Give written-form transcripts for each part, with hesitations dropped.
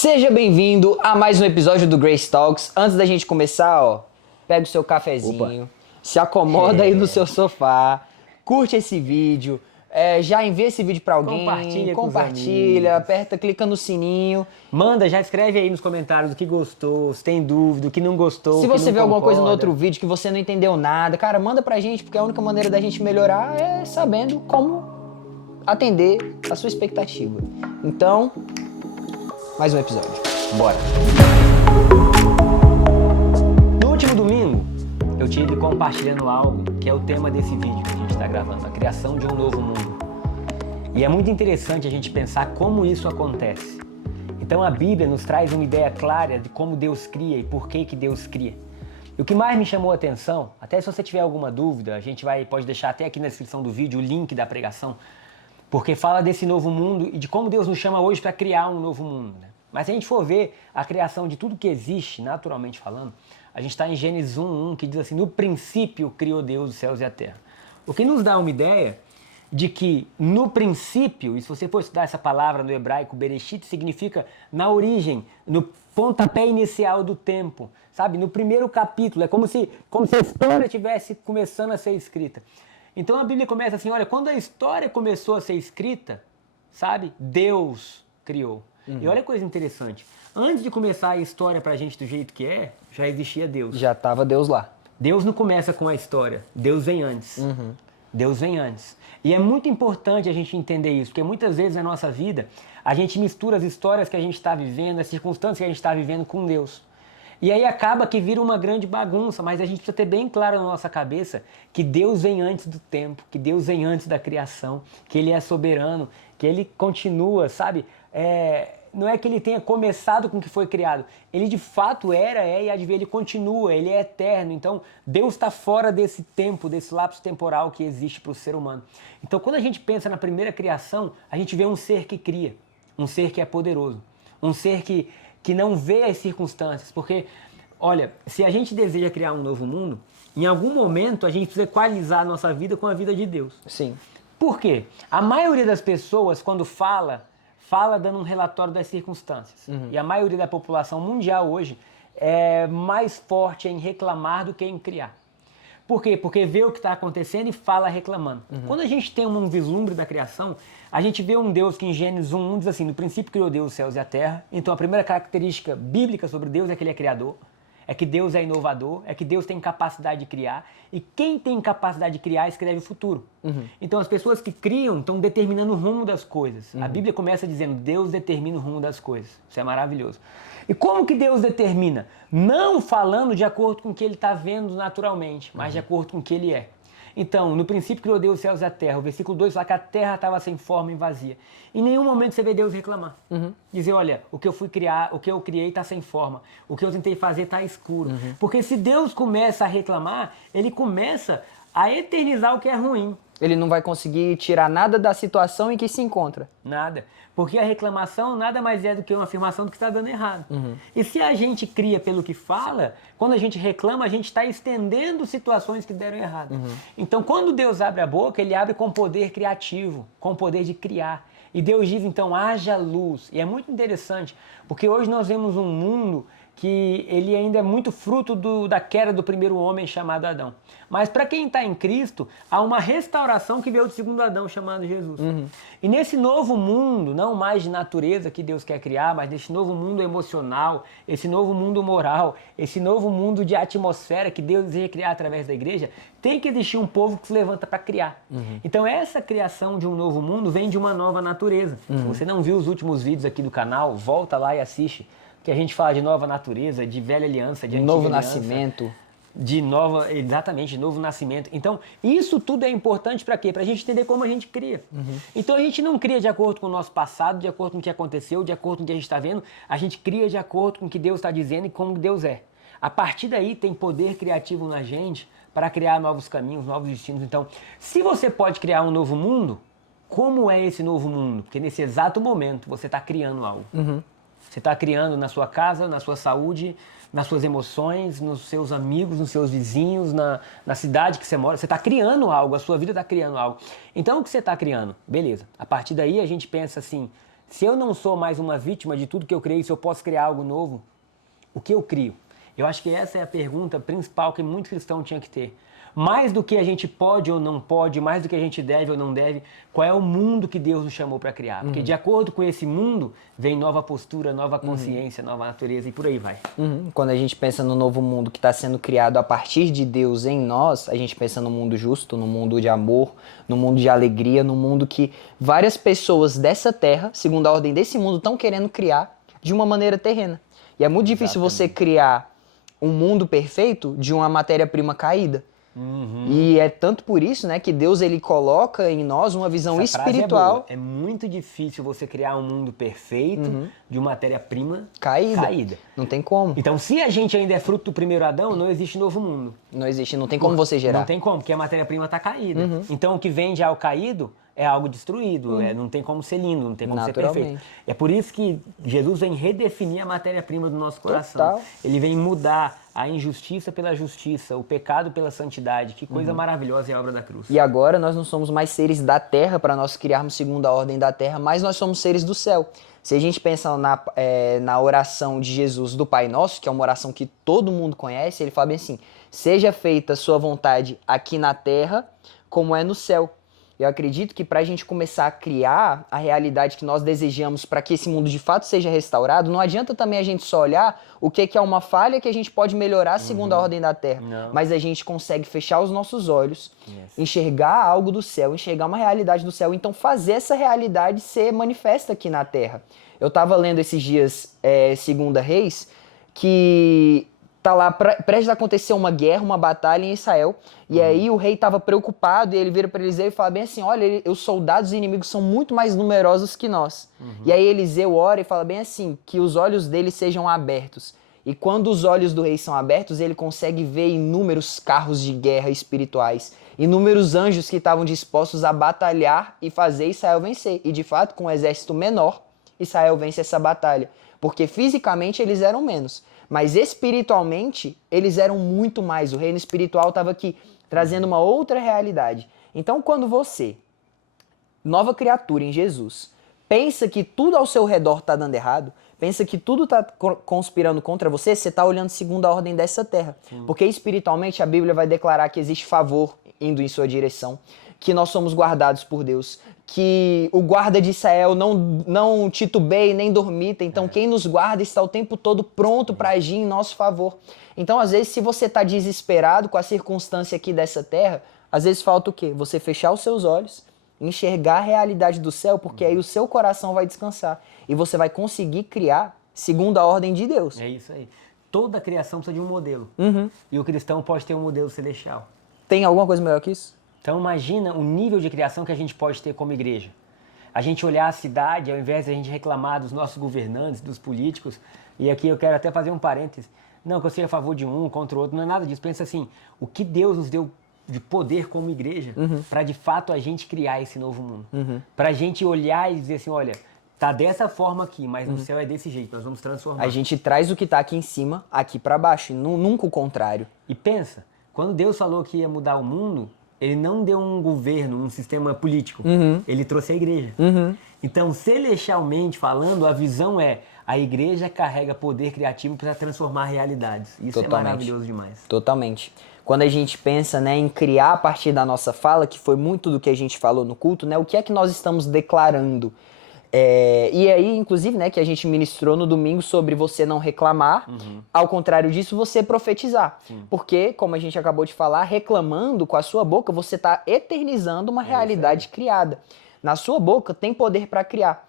Seja bem-vindo a mais um episódio do Grace Talks. Antes da gente começar, pega o seu cafezinho, se acomoda aí no seu sofá, curte esse vídeo, já envia esse vídeo pra alguém, compartilha, aperta, clica no sininho. Manda, já escreve aí nos comentários o que gostou, se tem dúvida, o que não gostou, Se você vê alguma coisa no concorda. outro vídeo que você não entendeu nada, cara, manda pra gente, porque a única maneira da gente melhorar é sabendo como atender a sua expectativa. Então, mais um episódio. Bora! No último domingo, eu tive compartilhando algo que é o tema desse vídeo que a gente está gravando, a criação de um novo mundo. E é muito interessante a gente pensar como isso acontece. Então a Bíblia nos traz uma ideia clara de como Deus cria e por que Deus cria. E o que mais me chamou a atenção, até se você tiver alguma dúvida, a gente pode deixar até aqui na descrição do vídeo o link da pregação, porque fala desse novo mundo e de como Deus nos chama hoje para criar um novo mundo, né? Mas se a gente for ver a criação de tudo que existe, naturalmente falando, a gente está em Gênesis 1:1, que diz assim: no princípio criou Deus os céus e a terra. O que nos dá uma ideia de que no princípio, e se você for estudar essa palavra no hebraico, Bereshit significa na origem, no pontapé inicial do tempo, sabe? No primeiro capítulo, é como se a história estivesse começando a ser escrita. Então a Bíblia começa assim: olha, quando a história começou a ser escrita, sabe? Deus criou. E olha que coisa interessante, antes de começar a história pra gente do jeito que é, já existia Deus. Já tava Deus lá. Deus não começa com a história, Deus vem antes. Deus vem antes. E é muito importante a gente entender isso, porque muitas vezes na nossa vida a gente mistura as histórias que a gente está vivendo, as circunstâncias que a gente está vivendo com Deus. E aí acaba que vira uma grande bagunça, mas a gente precisa ter bem claro na nossa cabeça que Deus vem antes do tempo, que Deus vem antes da criação, que Ele é soberano, que Ele continua, sabe? Não é que Ele tenha começado com o que foi criado. Ele de fato era, e há de ver, Ele continua, Ele é eterno. Então Deus está fora desse tempo, desse lapso temporal que existe para o ser humano. Então quando a gente pensa na primeira criação, a gente vê um ser que cria, um ser que é poderoso, um ser que não vê as circunstâncias. Porque, olha, se a gente deseja criar um novo mundo, em algum momento a gente precisa equalizar a nossa vida com a vida de Deus. Sim. Por quê? A maioria das pessoas, quando fala dando um relatório das circunstâncias. E a maioria da população mundial hoje é mais forte em reclamar do que em criar. Por quê? Porque vê o que está acontecendo e fala reclamando. Quando a gente tem um vislumbre da criação, a gente vê um Deus que em Gênesis 1:1 diz assim: no princípio criou Deus os céus e a terra. Então a primeira característica bíblica sobre Deus é que Ele é criador, é que Deus é inovador, é que Deus tem capacidade de criar, e quem tem capacidade de criar escreve o futuro. Então as pessoas que criam estão determinando o rumo das coisas. A Bíblia começa dizendo: Deus determina o rumo das coisas. Isso é maravilhoso. E como que Deus determina? Não falando de acordo com o que Ele está vendo naturalmente, mas de acordo com o que Ele é. Então, no princípio criou Deus os céus e a terra. O versículo 2 fala que a terra estava sem forma e vazia. Em nenhum momento você vê Deus reclamar. Dizer: olha, o que eu criei está sem forma. O que eu tentei fazer está escuro. Porque se Deus começa a reclamar, Ele começa a eternizar o que é ruim. Ele não vai conseguir tirar nada da situação em que se encontra. Nada. Porque a reclamação nada mais é do que uma afirmação do que está dando errado. E se a gente cria pelo que fala, quando a gente reclama, a gente está estendendo situações que deram errado. Então, quando Deus abre a boca, Ele abre com poder criativo, com poder de criar. E Deus diz, então, haja luz. E é muito interessante, porque hoje nós vemos um mundo que ele ainda é muito fruto da queda do primeiro homem chamado Adão. Mas para quem está em Cristo, há uma restauração que veio do segundo Adão, chamado Jesus. E nesse novo mundo, não mais de natureza que Deus quer criar, mas nesse novo mundo emocional, esse novo mundo moral, esse novo mundo de atmosfera que Deus deseja criar através da igreja, tem que existir um povo que se levanta para criar. Então essa criação de um novo mundo vem de uma nova natureza. Se você não viu os últimos vídeos aqui do canal, volta lá e assiste. Que a gente fala de nova natureza, de velha aliança, de antiga novo aliança, nascimento. Exatamente, de novo nascimento. Então, isso tudo é importante para quê? Para a gente entender como a gente cria. Então, a gente não cria de acordo com o nosso passado, de acordo com o que aconteceu, de acordo com o que a gente está vendo. A gente cria de acordo com o que Deus está dizendo e como Deus é. A partir daí, tem poder criativo na gente para criar novos caminhos, novos destinos. Então, se você pode criar um novo mundo, como é esse novo mundo? Porque nesse exato momento, você está criando algo. Você está criando na sua casa, na sua saúde, nas suas emoções, nos seus amigos, nos seus vizinhos, na cidade que você mora. Você está criando algo, a sua vida está criando algo. Então o que você está criando? Beleza. A partir daí a gente pensa assim, Se eu não sou mais uma vítima de tudo que eu criei, se eu posso criar algo novo, o que eu crio? Eu acho que essa é a pergunta principal que muito cristão tinha que ter. Mais do que a gente pode ou não pode, mais do que a gente deve ou não deve, qual é o mundo que Deus nos chamou para criar? Porque de acordo com esse mundo, vem nova postura, nova consciência, nova natureza e por aí vai. Quando a gente pensa no novo mundo que está sendo criado a partir de Deus em nós, a gente pensa no mundo justo, no mundo de amor, no mundo de alegria, no mundo que várias pessoas dessa terra, segundo a ordem desse mundo, estão querendo criar de uma maneira terrena. E é muito difícil você criar um mundo perfeito de uma matéria-prima caída. E é tanto por isso, né, que Deus ele coloca em nós uma visão Essa frase espiritual. é muito difícil você criar um mundo perfeito de uma matéria-prima Caída. Não tem como. Então, se a gente ainda é fruto do primeiro Adão, não existe novo mundo. Não existe, não tem como você gerar. Não tem como, porque a matéria-prima está caída. Então, o que vem de algo caído é algo destruído, não tem como ser lindo, não tem como ser perfeito. É por isso que Jesus vem redefinir a matéria-prima do nosso coração. Total. Ele vem mudar a injustiça pela justiça, o pecado pela santidade. Que coisa maravilhosa é a obra da cruz. E agora nós não somos mais seres da terra para nós criarmos segundo a ordem da terra, mas nós somos seres do céu. Se a gente pensa na oração de Jesus do Pai Nosso, que é uma oração que todo mundo conhece, ele fala bem assim: seja feita a sua vontade aqui na terra como é no céu. Eu acredito que para a gente começar a criar a realidade que nós desejamos para que esse mundo de fato seja restaurado, não adianta também a gente só olhar o que é uma falha que a gente pode melhorar segundo a ordem da terra. Não. Mas a gente consegue fechar os nossos olhos, enxergar algo do céu, enxergar uma realidade do céu, então fazer essa realidade ser manifesta aqui na terra. Eu estava lendo esses dias Segunda Reis, que tá lá prestes a acontecer uma guerra, uma batalha em Israel, e aí o rei estava preocupado, e ele vira para Eliseu e fala bem assim: olha, os soldados inimigos são muito mais numerosos que nós. E aí Eliseu ora e fala bem assim, que os olhos dele sejam abertos. E quando os olhos do rei são abertos, ele consegue ver inúmeros carros de guerra espirituais, inúmeros anjos que estavam dispostos a batalhar e fazer Israel vencer. E de fato, com um exército menor, Israel vence essa batalha, porque fisicamente eles eram menos, mas espiritualmente eles eram muito mais. O reino espiritual estava aqui trazendo uma outra realidade. Então, quando você, nova criatura em Jesus, pensa que tudo ao seu redor está dando errado, pensa que tudo está conspirando contra você, você está olhando segundo a ordem dessa terra. Porque espiritualmente a Bíblia vai declarar que existe favor indo em sua direção, que nós somos guardados por Deus, que o guarda de Israel não titubeia nem dormita, então quem nos guarda está o tempo todo pronto para agir em nosso favor. Então, às vezes, se você está desesperado com a circunstância aqui dessa terra, às vezes falta o quê? Você fechar os seus olhos, enxergar a realidade do céu, porque aí o seu coração vai descansar e você vai conseguir criar segundo a ordem de Deus. É isso aí. Toda criação precisa de um modelo. E o cristão pode ter um modelo celestial. Tem alguma coisa melhor que isso? Então imagina o nível de criação que a gente pode ter como igreja. A gente olhar a cidade, ao invés de a gente reclamar dos nossos governantes, dos políticos, e aqui eu quero até fazer um parênteses, não que eu seja a favor de um contra o outro, não é nada disso. Pensa assim, o que Deus nos deu de poder como igreja para de fato a gente criar esse novo mundo. Para a gente olhar e dizer assim, olha, tá dessa forma aqui, mas no céu é desse jeito, nós vamos transformar. A gente traz o que tá aqui em cima, aqui para baixo, e nunca o contrário. E pensa, quando Deus falou que ia mudar o mundo, ele não deu um governo, um sistema político. Ele trouxe a igreja. Então, celestialmente falando, a visão é a igreja carrega poder criativo para transformar realidades. Isso Totalmente. É maravilhoso demais. Totalmente. Quando a gente pensa, né, em criar a partir da nossa fala, que foi muito do que a gente falou no culto, né, o que é que nós estamos declarando? E aí, inclusive, né, que a gente ministrou no domingo sobre você não reclamar, ao contrário disso, você profetizar. Porque, como a gente acabou de falar, reclamando com a sua boca, você está eternizando uma realidade criada. Na sua boca tem poder para criar.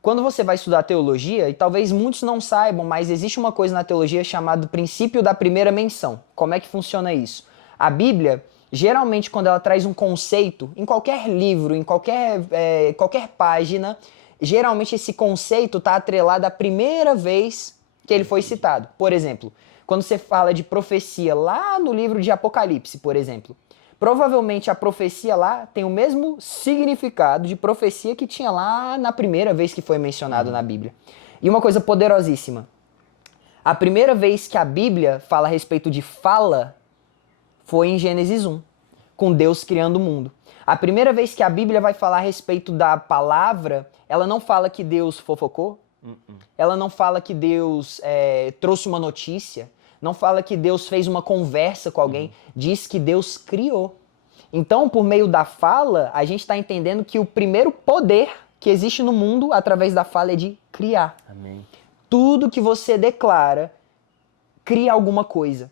Quando você vai estudar teologia, e talvez muitos não saibam, mas existe uma coisa na teologia chamada princípio da primeira menção. Como é que funciona isso? A Bíblia, geralmente, quando ela traz um conceito, em qualquer livro, em qualquer página, geralmente esse conceito está atrelado à primeira vez que ele foi citado. Por exemplo, quando você fala de profecia lá no livro de Apocalipse, por exemplo, provavelmente a profecia lá tem o mesmo significado de profecia que tinha lá na primeira vez que foi mencionado na Bíblia. E uma coisa poderosíssima, a primeira vez que a Bíblia fala a respeito de fala foi em Gênesis 1. com Deus criando o mundo. A primeira vez que a Bíblia vai falar a respeito da palavra, ela não fala que Deus fofocou, ela não fala que Deus trouxe uma notícia, não fala que Deus fez uma conversa com alguém, diz que Deus criou. Então, por meio da fala, a gente está entendendo que o primeiro poder que existe no mundo através da fala é de criar. Amém. Tudo que você declara, cria alguma coisa.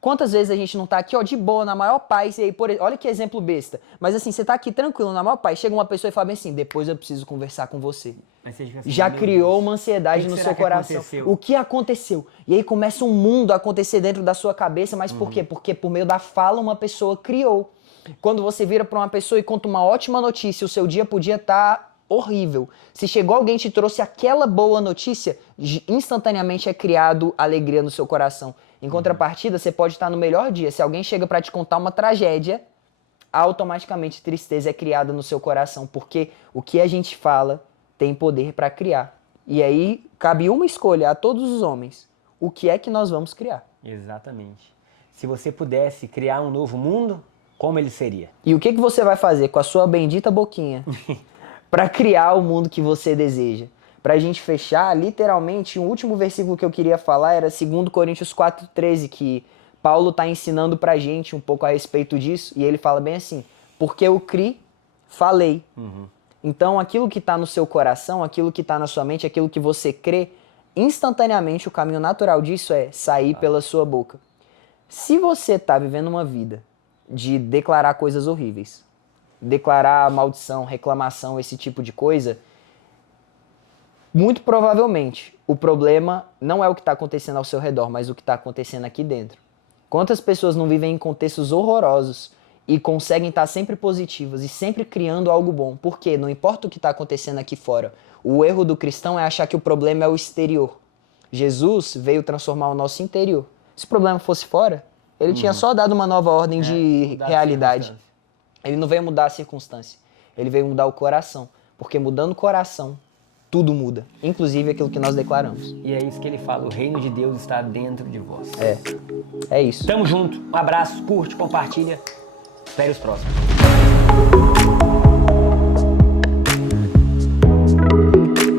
Quantas vezes a gente não tá aqui, ó, de boa, na maior paz, e aí, olha que exemplo besta, mas assim, você tá aqui tranquilo, na maior paz, chega uma pessoa e fala bem assim, depois eu preciso conversar com você. Assim, Já criou uma ansiedade no seu coração. Aconteceu? O que aconteceu? E aí começa um mundo a acontecer dentro da sua cabeça, mas por quê? Porque por meio da fala uma pessoa criou. Quando você vira pra uma pessoa e conta uma ótima notícia, o seu dia podia estar horrível. Se chegou alguém e te trouxe aquela boa notícia, instantaneamente é criado alegria no seu coração. Em contrapartida, você pode estar no melhor dia. Se alguém chega pra te contar uma tragédia, automaticamente tristeza é criada no seu coração, porque o que a gente fala tem poder para criar. E aí cabe uma escolha a todos os homens. O que é que nós vamos criar? Exatamente. Se você pudesse criar um novo mundo, como ele seria? E o que você vai fazer com a sua bendita boquinha para criar o mundo que você deseja? Pra gente fechar, literalmente, o último versículo que eu queria falar era 2 Coríntios 4,13, que Paulo tá ensinando pra gente um pouco a respeito disso, e ele fala bem assim, porque eu criei, falei. Então, aquilo que está no seu coração, aquilo que está na sua mente, aquilo que você crê, instantaneamente o caminho natural disso é sair pela sua boca. Se você está vivendo uma vida de declarar coisas horríveis, declarar maldição, reclamação, esse tipo de coisa, muito provavelmente o problema não é o que está acontecendo ao seu redor, mas o que está acontecendo aqui dentro. Quantas pessoas não vivem em contextos horrorosos e conseguem estar sempre positivas e sempre criando algo bom? Por quê? Não importa o que está acontecendo aqui fora. O erro do cristão é achar que o problema é o exterior. Jesus veio transformar o nosso interior. Se o problema fosse fora, ele tinha só dado uma nova ordem de realidade. Ele não veio mudar a circunstância. Ele veio mudar o coração. Porque mudando o coração, tudo muda. Inclusive aquilo que nós declaramos. E é isso que ele fala, o reino de Deus está dentro de vós. É isso. Tamo junto. Um abraço, curte, compartilha. Espere os próximos.